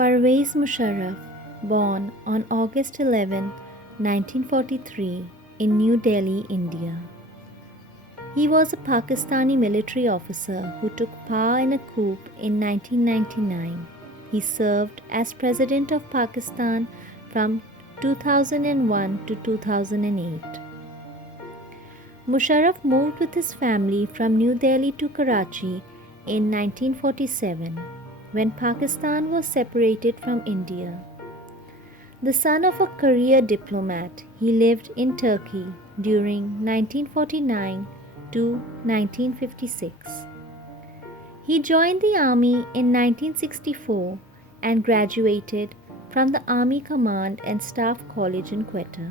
Pervaiz Musharraf, born on August 11, 1943, in New Delhi, India. He was a Pakistani military officer who took power in a coup in 1999. He served as President of Pakistan from 2001 to 2008. Musharraf moved with his family from New Delhi to Karachi in 1947, when Pakistan was separated from India. The son of a career diplomat, he lived in Turkey during 1949 to 1956. He joined the army in 1964 and graduated from the Army Command and Staff College in Quetta,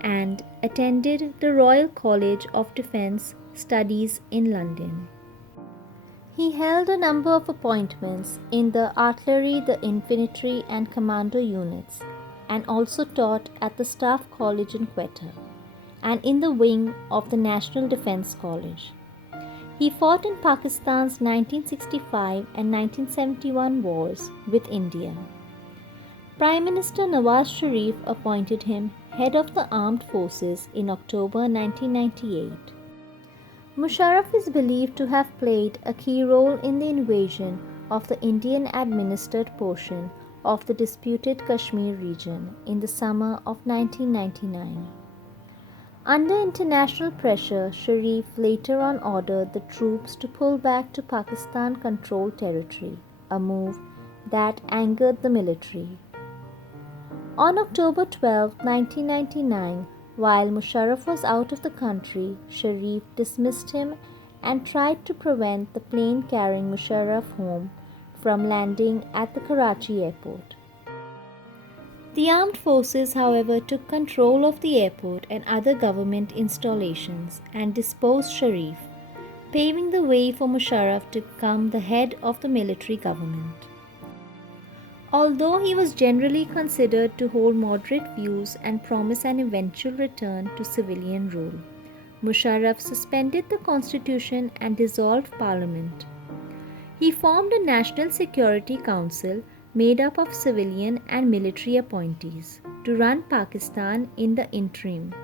and attended the Royal College of Defence Studies in London. He held a number of appointments in the artillery, the infantry and commando units, and also taught at the Staff College in Quetta and in the wing of the National Defence College. He fought in Pakistan's 1965 and 1971 wars with India. Prime Minister Nawaz Sharif appointed him head of the armed forces in October 1998. Musharraf is believed to have played a key role in the invasion of the Indian administered portion of the disputed Kashmir region in the summer of 1999. Under international pressure, Sharif later on ordered the troops to pull back to Pakistan-controlled territory, a move that angered the military. On October 12, 1999, while Musharraf was out of the country, Sharif dismissed him and tried to prevent the plane carrying Musharraf home from landing at the Karachi airport. The armed forces, however, took control of the airport and other government installations and disposed Sharif, paving the way for Musharraf to become the head of the military government. Although he was generally considered to hold moderate views and promise an eventual return to civilian rule, Musharraf suspended the constitution and dissolved parliament. He formed a National Security Council made up of civilian and military appointees to run Pakistan in the interim.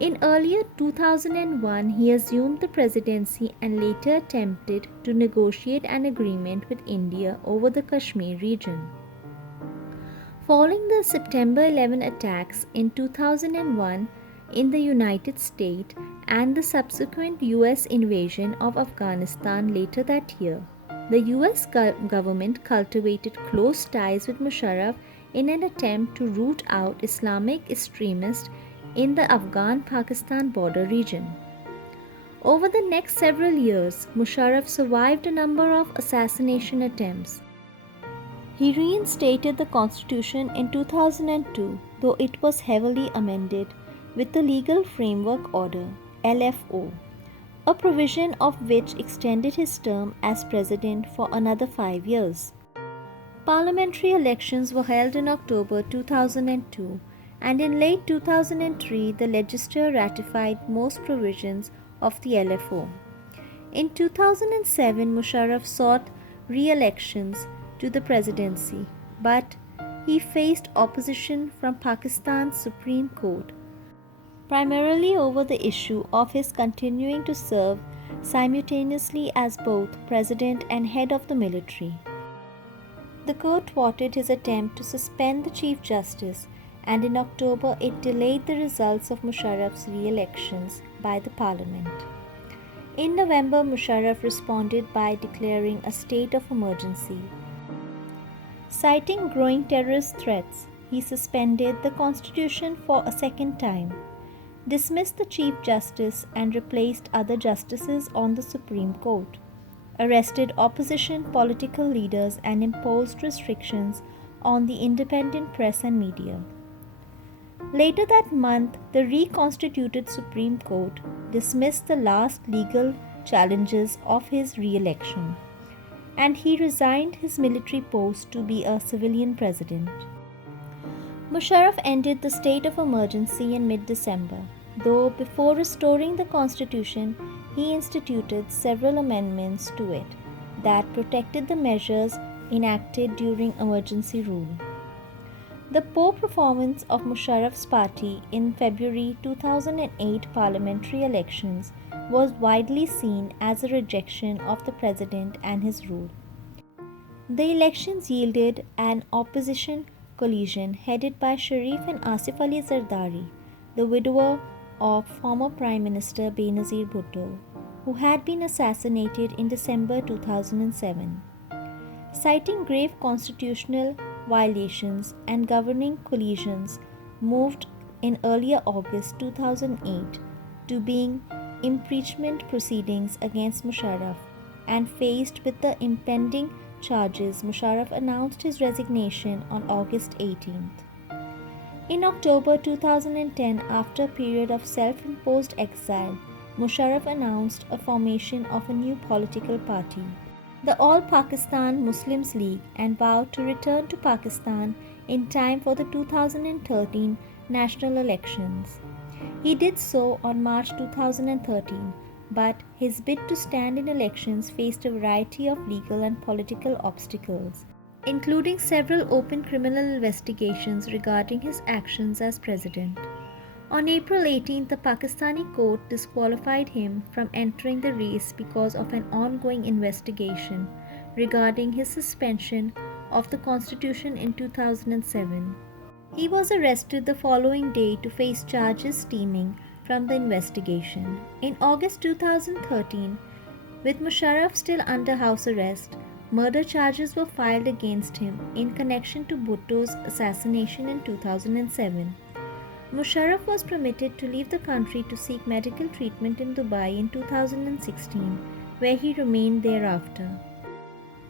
In earlier 2001, he assumed the presidency and later attempted to negotiate an agreement with India over the Kashmir region. Following the September 11 attacks in 2001 in the United States and the subsequent US invasion of Afghanistan later that year, the US government cultivated close ties with Musharraf in an attempt to root out Islamic extremists in the Afghan-Pakistan border region. Over the next several years, Musharraf survived a number of assassination attempts. He reinstated the constitution in 2002, though it was heavily amended with the Legal Framework Order (LFO), a provision of which extended his term as president for another 5 years. Parliamentary elections were held in October 2002, and in late 2003 the legislature ratified most provisions of the LFO. In 2007, Musharraf sought re-elections to the presidency, but he faced opposition from Pakistan's Supreme Court, primarily over the issue of his continuing to serve simultaneously as both president and head of the military. The court thwarted his attempt to suspend the Chief Justice, and in October it delayed the results of Musharraf's re-elections by the parliament. In November, Musharraf responded by declaring a state of emergency. Citing growing terrorist threats, he suspended the constitution for a second time, dismissed the Chief Justice and replaced other justices on the Supreme Court, arrested opposition political leaders and imposed restrictions on the independent press and media. Later that month, the reconstituted Supreme Court dismissed the last legal challenges of his re-election, and he resigned his military post to be a civilian president. Musharraf ended the state of emergency in mid-December, though before restoring the constitution, he instituted several amendments to it that protected the measures enacted during emergency rule. The poor performance of Musharraf's party in February 2008 parliamentary elections was widely seen as a rejection of the president and his rule. The elections yielded an opposition coalition headed by Sharif and Asif Ali Zardari, the widower of former Prime Minister Benazir Bhutto, who had been assassinated in December 2007. Citing grave constitutional violations and governing collisions, moved in earlier August 2008 to being impeachment proceedings against Musharraf, and faced with the impending charges, Musharraf announced his resignation on August 18th. In October 2010, after a period of self-imposed exile, Musharraf announced a formation of a new political party, the All Pakistan Muslims League, and vowed to return to Pakistan in time for the 2013 national elections. He did so on March 2013, but his bid to stand in elections faced a variety of legal and political obstacles, including several open criminal investigations regarding his actions as president. On April 18, the Pakistani court disqualified him from entering the race because of an ongoing investigation regarding his suspension of the constitution in 2007. He was arrested the following day to face charges stemming from the investigation. In August 2013, with Musharraf still under house arrest, murder charges were filed against him in connection to Bhutto's assassination in 2007. Musharraf was permitted to leave the country to seek medical treatment in Dubai in 2016, where he remained thereafter.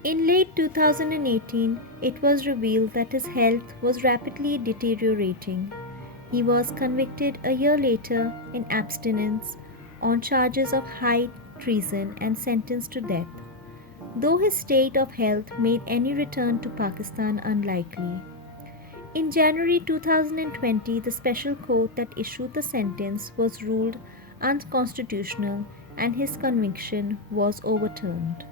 In late 2018, it was revealed that his health was rapidly deteriorating. He was convicted a year later in abstinence on charges of high treason and sentenced to death, though his state of health made any return to Pakistan unlikely. In January 2020, the special court that issued the sentence was ruled unconstitutional and his conviction was overturned.